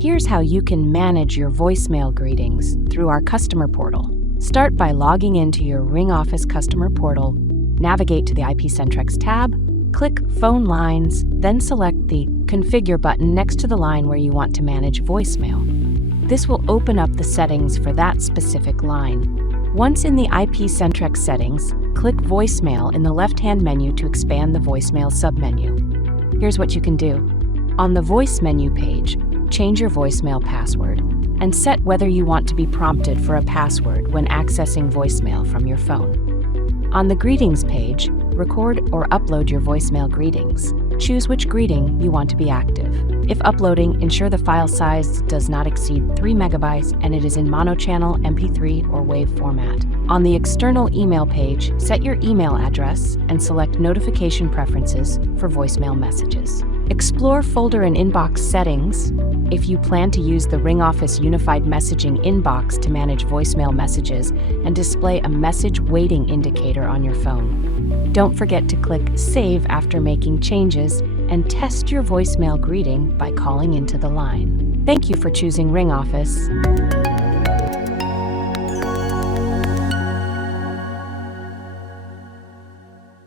Here's how you can manage your voicemail greetings through our customer portal. Start by logging into your RingOffice customer portal, navigate to the IP-Centrex tab, click Phone Lines, then select the Configure button next to the line where you want to manage voicemail. This will open up the settings for that specific line. Once in the IP-Centrex settings, click Voicemail in the left-hand menu to expand the voicemail submenu. Here's what you can do. On the Voice menu page, change your voicemail password and set whether you want to be prompted for a password when accessing voicemail from your phone. On the Greetings page, record or upload your voicemail greetings. Choose which greeting you want to be active. If uploading, ensure the file size does not exceed 3 megabytes and it is in monochannel, MP3, or WAV format. On the external email page, set your email address and select notification preferences for voicemail messages. Explore folder and inbox settings if you plan to use the RingOffice Unified Messaging inbox to manage voicemail messages and display a message waiting indicator on your phone. Don't forget to click Save after making changes and test your voicemail greeting by calling into the line. Thank you for choosing RingOffice.